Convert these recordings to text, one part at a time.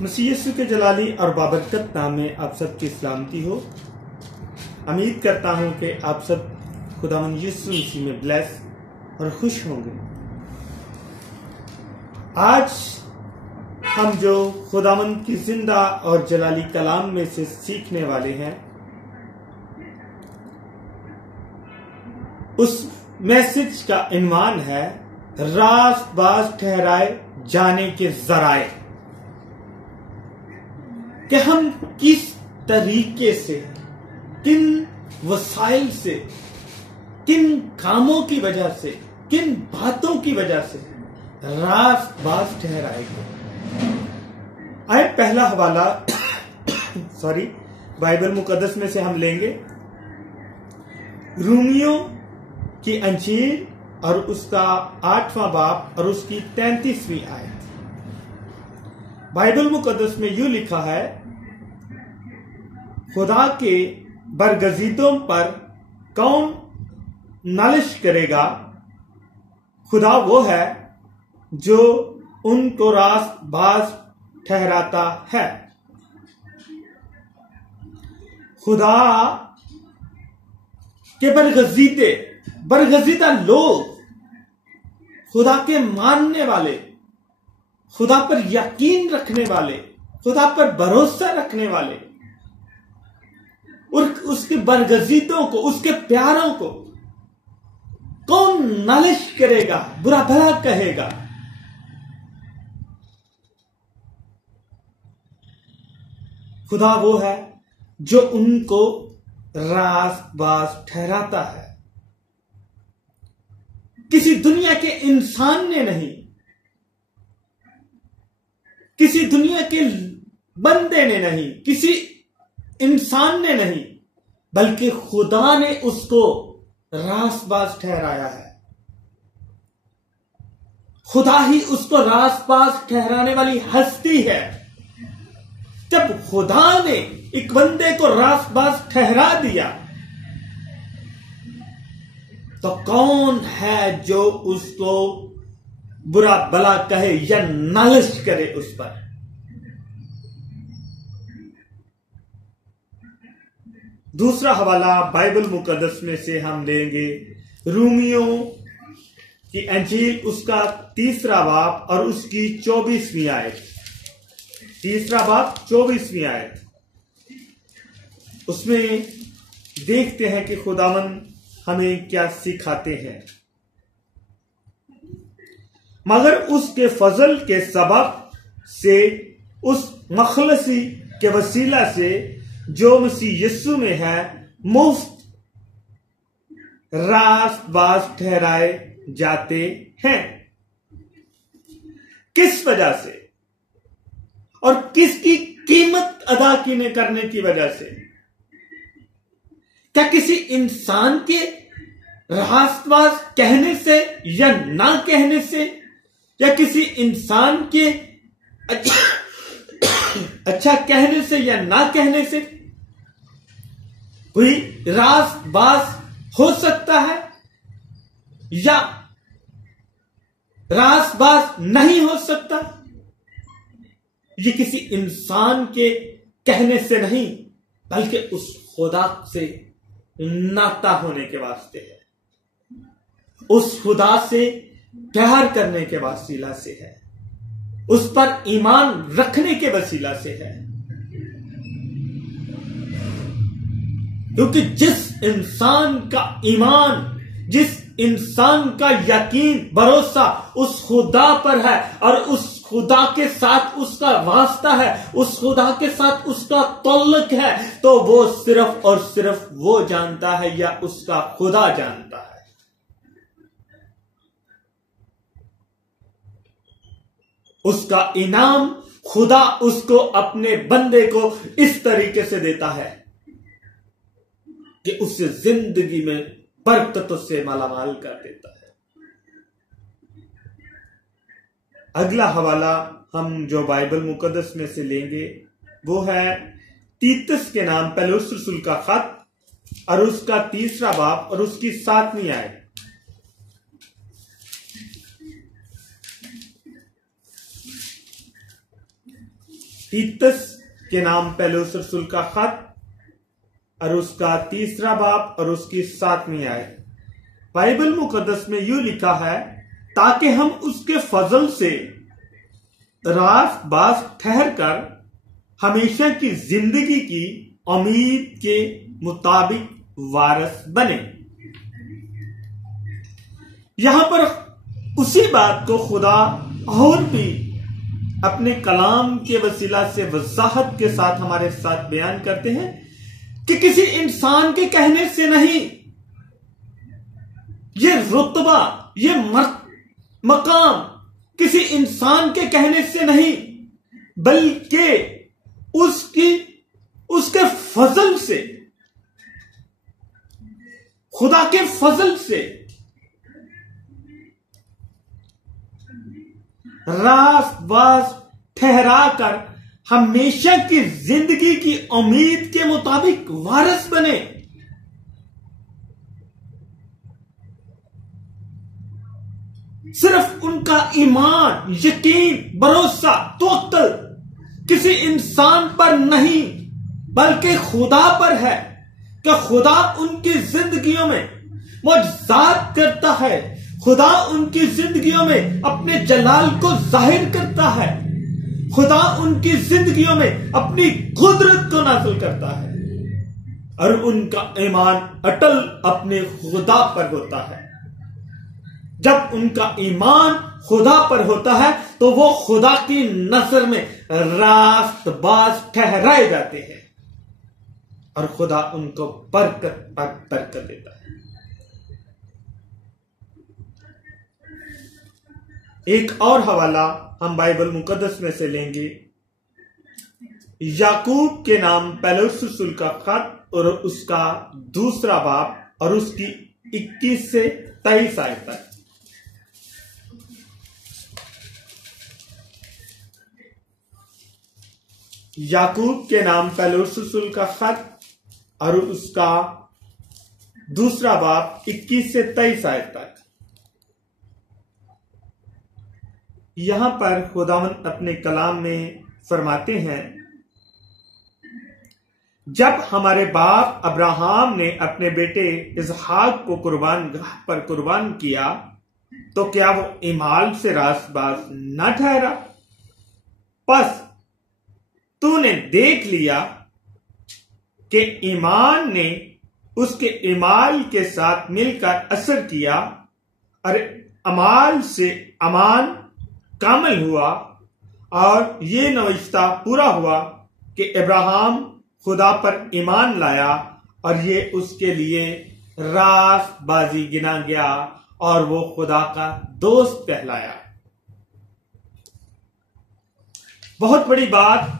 मसीह यीशु के जलाली और बाबरकत नाम में आप सबकी सलामती हो। उम्मीद करता हूं कि आप सब खुदावंद यीशु मसीह में ब्लेस और खुश होंगे। आज हम जो खुदावंद की जिंदा और जलाली कलाम में से सीखने वाले हैं, उस मैसेज का इन्वान है रास्त बाज ठहराए जाने के जराए, कि हम किस तरीके से, किन वसाइल से, किन कामों की वजह से, किन बातों की वजह से रास्त बाज ठहराएंगे। आए पहला हवाला बाइबल मुकद्दस में से हम लेंगे रूमियों की अंजील और उसका 8वां बाब और उसकी 33वीं आयत। बाइबल मुकद्दस में यूं लिखा है, खुदा के बरगजीदों पर कौन नालिश करेगा? खुदा वो है जो उनको रास्त बाज ठहराता है। खुदा के बरगजीदा लोग, खुदा के मानने वाले, खुदा पर यकीन रखने वाले, खुदा पर भरोसा रखने वाले, और उसके बरगजीदों को, उसके प्यारों को कौन नालिश करेगा, बुरा भला कहेगा? खुदा वो है जो उनको रास्त बाज ठहराता है। किसी दुनिया के इंसान ने नहीं, किसी दुनिया के बंदे ने नहीं, किसी इंसान ने नहीं, बल्कि खुदा ने उसको रास्तबाज ठहराया है। खुदा ही उसको रास्तबाज ठहराने वाली हस्ती है। जब खुदा ने एक बंदे को रास्तबाज ठहरा दिया, तो कौन है जो उसको बुरा भला कहे या नालिश करे उस पर? दूसरा हवाला बाइबल मुकद्दस में से हम लेंगे रूमियों की अंजील, उसका 3रा बाब और उसकी 24वीं आयत। 3रा बाब 24वीं आयत। उसमें देखते हैं कि खुदावन हमें क्या सिखाते हैं। मगर उसके फजल के सबब से, उस मखलसी के वसीला से जो मसीह यीशु में है, मुफ्त रास्त बाज ठहराए जाते हैं। किस वजह से और किसकी कीमत अदा करने की वजह से? क्या किसी इंसान के रास्तबाज कहने से या ना कहने से, या किसी इंसान के अच्छा कहने से या ना कहने से कोई रास्तबाज हो सकता है या रास्तबाज नहीं हो सकता? ये किसी इंसान के कहने से नहीं, बल्कि उस खुदा से नाता होने के वास्ते है, उस खुदा से प्यार करने के वसीला से है, उस पर ईमान रखने के वसीला से है। क्योंकि जिस इंसान का ईमान, जिस इंसान का यकीन, भरोसा उस खुदा पर है और उस खुदा के साथ उसका वास्ता है, उस खुदा के साथ उसका ताल्लुक है, तो वो सिर्फ और सिर्फ वो जानता है या उसका खुदा जानता है। उसका इनाम खुदा उसको, अपने बंदे को इस तरीके से देता है कि उससे जिंदगी में बरकतों से मालामाल कर देता है। अगला हवाला हम जो बाइबल मुकद्दस में से लेंगे वो है तीतस के नाम पौलुस रसूल का खत और उसका 3रा बाब और उसकी 7वीं आयत। तीतस के नाम पहले उस रसूल का खत और उसका 3 बाब और उसकी 7वीं आयत। बाइबल मुकद्दस में यूं लिखा है, ताकि हम उसके फजल से रास बास ठहर कर हमेशा की जिंदगी की उम्मीद के मुताबिक वारिस बने। यहां पर उसी बात को खुदा और भी अपने कलाम के वसीला से वजाहत के साथ हमारे साथ बयान करते हैं कि किसी इंसान के कहने से नहीं, ये रुतबा, ये मकाम किसी इंसान के कहने से नहीं, बल्कि उसके फजल से, खुदा के फजल से रास बास ठहरा कर हमेशा की जिंदगी की उम्मीद के मुताबिक वारिस बने। सिर्फ उनका ईमान, यकीन, भरोसा, तवक्कुल किसी इंसान पर नहीं बल्कि खुदा पर है कि खुदा उनकी जिंदगियों में मौजज़ात करता है, खुदा उनकी जिंदगियों में अपने जलाल को जाहिर करता है, खुदा उनकी जिंदगियों में अपनी कुदरत को नाज़िल करता है और उनका ईमान अटल अपने खुदा पर होता है। जब उनका ईमान खुदा पर होता है तो वो खुदा की नजर में रास्त बाज ठहराए जाते हैं और खुदा उनको बरकत पर बरकत देता है। एक और हवाला हम बाइबल मुकद्दस में से लेंगे, याकूब के नाम पहले रसूल का खत और उसका 2 बाब और उसकी 21 से 23 आयत तक। याकूब के नाम पहले रसूल का खत और उसका 2 बाब 21 से 23 आयत तक। यहां पर खुदावंद अपने कलाम में फरमाते हैं, जब हमारे बाप अब्राहम ने अपने बेटे इसहाक को कुर्बानगाह पर कुर्बान किया तो क्या वो ईमाल से रासबाज न ठहरा? बस तूने देख लिया कि ईमान ने उसके ईमाल के साथ मिलकर असर किया और अमाल से अमान कामिल हुआ और ये नविश्ता पूरा हुआ कि इब्राहिम खुदा पर ईमान लाया और ये उसके लिए रासबाजी गिना गया और वो खुदा का दोस्त कहलाया। बहुत बड़ी बात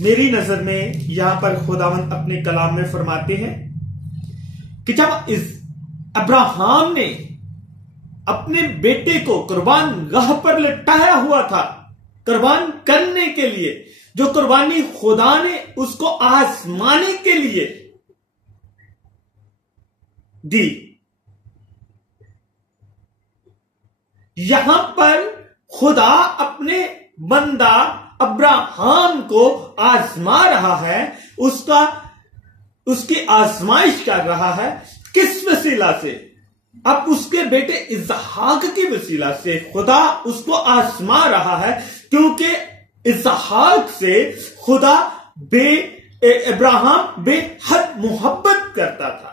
मेरी नजर में यहां पर खुदावंद अपने कलाम में फरमाते हैं कि जब इस अब्राहम ने अपने बेटे को कुर्बान गाह पर लटाया हुआ था कुर्बान करने के लिए, जो कुर्बानी खुदा ने उसको आजमाने के लिए दी, यहां पर खुदा अपने बंदा अब्राहम को आजमा रहा है, उसकी आजमाइश कर रहा है। किस वसीला से? अब उसके बेटे इसहाक की वसीला से खुदा उसको आजमा रहा है, क्योंकि इसहाक से खुदा इब्राहिम बेहद मोहब्बत करता था।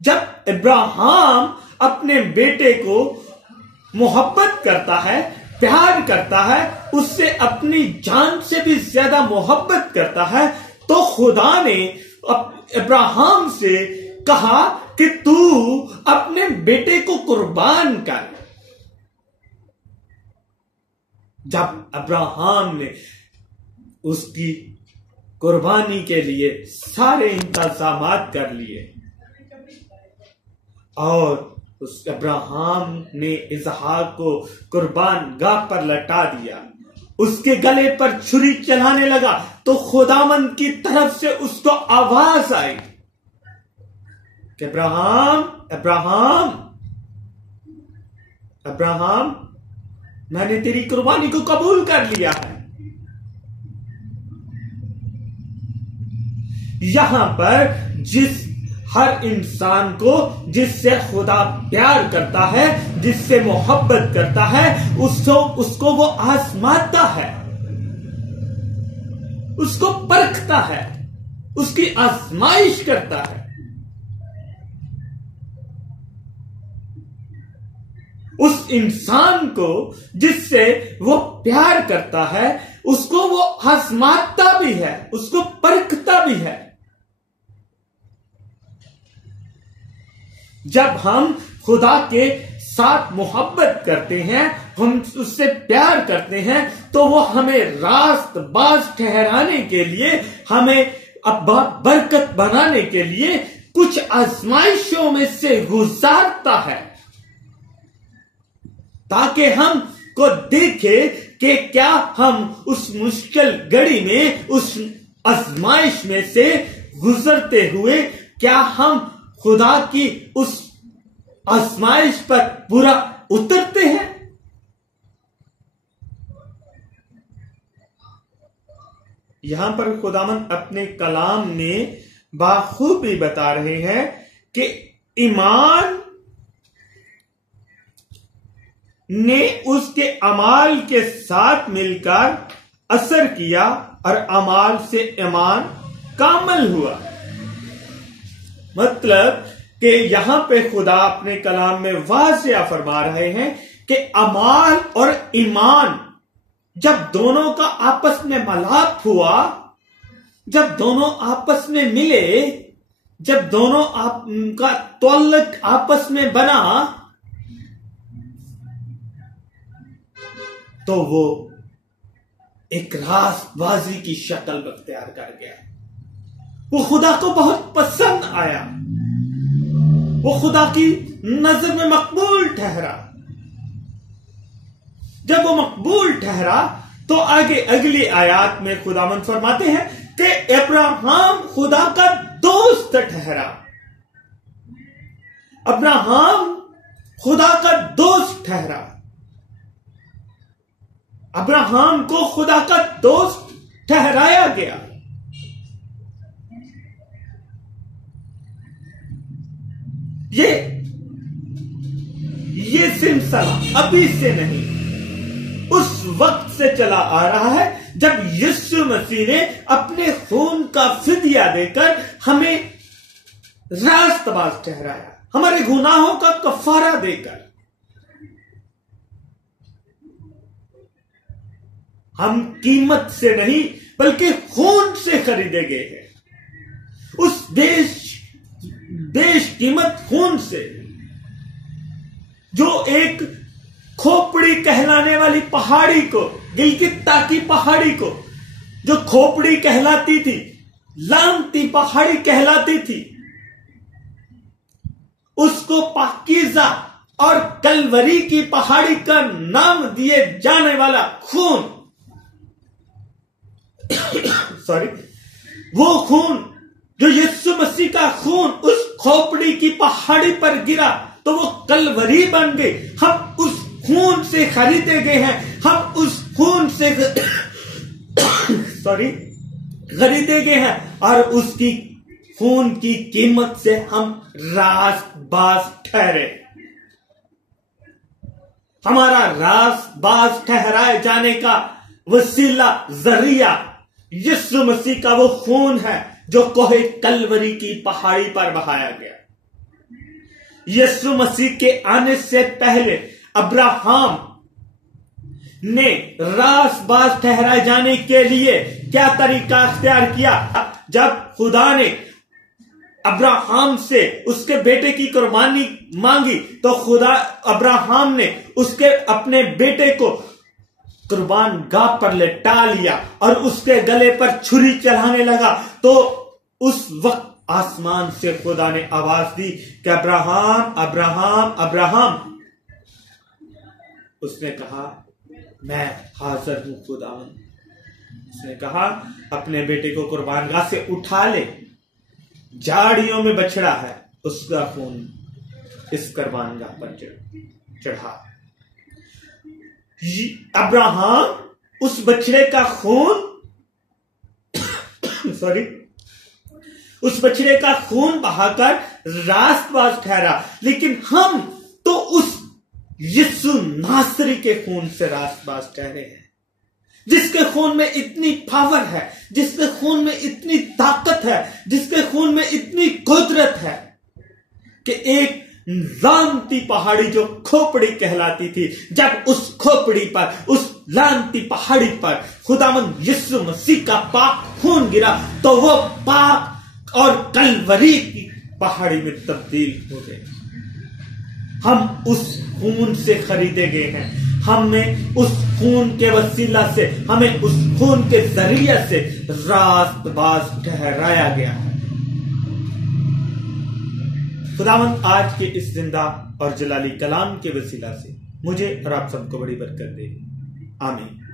जब इब्राहिम अपने बेटे को मोहब्बत करता है, प्यार करता है, उससे अपनी जान से भी ज्यादा मोहब्बत करता है, तो खुदा ने इब्राहिम से कहा कि तू अपने बेटे को कुर्बान कर। जब इब्राहिम ने उसकी कुर्बानी के लिए सारे इंतजाम कर लिए और उस इब्राहिम ने इसहाक को कुर्बान गाह पर लटा दिया, उसके गले पर छुरी चलाने लगा, तो खुदावंद की तरफ से उसको आवाज आई कि इब्राहिम, इब्राहिम, अब्राहम, मैंने तेरी कुर्बानी को कबूल कर लिया है। यहां पर हर इंसान को जिससे खुदा प्यार करता है, जिससे मोहब्बत करता है, उसको वो आजमाता है, उसको परखता है, उसकी आजमाइश करता है। उस इंसान को जिससे वो प्यार करता है, उसको वो आजमाता भी है, उसको परखता भी है। जब हम खुदा के साथ मोहब्बत करते हैं, हम उससे प्यार करते हैं, तो वो हमें रास्त बाज ठहराने के लिए, हमें बरकत बनाने के लिए कुछ आजमाइशों में से गुजारता है, ताकि हम को देखे कि क्या हम उस मुश्किल घड़ी में, उस आजमाइश में से गुजरते हुए, क्या हम खुदा की उस आजमाइश पर पूरा उतरते हैं। यहां पर खुदावंद अपने कलाम में बाखूबी बता रहे हैं कि ईमान ने उसके अमाल के साथ मिलकर असर किया और अमाल से ईमान कामल हुआ। मतलब कि यहां पे खुदा अपने कलाम में वाज़िया फरमा रहे हैं कि अमाल और ईमान जब दोनों का आपस में मिलाप हुआ, जब दोनों आपस में मिले, जब दोनों का तौल्लुक आपस में बना, तो वो एक रास्तबाजी की शक्ल अख्तियार कर गया। वो खुदा को बहुत पसंद आया, वो खुदा की नजर में मकबूल ठहरा। जब वो मकबूल ठहरा तो आगे अगली आयत में खुदावंद फरमाते हैं कि अब्राहम खुदा का दोस्त ठहरा। अब्राहम खुदा का दोस्त ठहरा। अब्राहम को खुदा का दोस्त ठहराया गया। ये सिलसिला अभी से नहीं, उस वक्त से चला आ रहा है जब यीशु मसीह ने अपने खून का फिदिया देकर हमें रास्तबाज ठहराया, हमारे गुनाहों का कफारा देकर। हम कीमत से नहीं बल्कि खून से खरीदे गए हैं, उस बेश कीमत खून से, जो एक खोपड़ी कहलाने वाली पहाड़ी को, गिलगित्ता की पहाड़ी को, जो खोपड़ी कहलाती थी, लानती पहाड़ी कहलाती थी, उसको पाकीज़ा और कलवरी की पहाड़ी का नाम दिए जाने वाला खून वो खून जो यीशु मसीह का खून उस खोपड़ी की पहाड़ी पर गिरा तो वो कलवरी बन गई। हम उस खून से खरीदे गए हैं, हम उस खून से खरीदे गए हैं और उसकी खून की कीमत से हम रास्तबाज ठहरे। हमारा रास्तबाज ठहराए जाने का वसीला, जरिया यीशु मसीह का वो खून है जो कोहे कलवरी की पहाड़ी पर बहाया गया। यीशु मसीह के आने से पहले अब्राहम ने रास्तबाज ठहराए जाने के लिए क्या तरीका अख्तियार किया? जब खुदा ने अब्राहम से उसके बेटे की कुर्बानी मांगी तो खुदा अब्राहम ने उसके अपने बेटे को कुर्बान गाह पर लेटा लिया और उसके गले पर छुरी चलाने लगा। तो उस वक्त आसमान से खुदा ने आवाज दी कि अब्राहम अब्राहम अब्राहम। उसने कहा मैं हाजिर हूं खुदावंद। उसने कहा अपने बेटे को कुर्बान गाह से उठा ले, झाड़ियों में बछड़ा है, उसका खून इस कुर्बान गाह पर चढ़ा। अब्राहम उस बछड़े का खून उस बछड़े का खून बहाकर रास्तबाज ठहरा, लेकिन हम तो उस यीशु नासरी के खून से रास्तबाज ठहरे हैं, जिसके खून में इतनी पावर है, जिसके खून में इतनी ताकत है, जिसके खून में इतनी कुदरत है कि एक लानती पहाड़ी जो खोपड़ी कहलाती थी, जब उस खोपड़ी पर, उस लानती पहाड़ी पर खुदावंद यीशु मसीह का पाक खून गिरा, तो वो पाक और कलवरी की पहाड़ी में तब्दील हो गए। हम उस खून से खरीदे गए हैं, हमें उस खून के वसीला से, हमें उस खून के जरिए से रास्तबाज ठहराया गया है। खुदावंद आज के इस जिंदा और जलाली कलाम के वसीला से मुझे और आप सबको बड़ी बरकत दे। आमीन।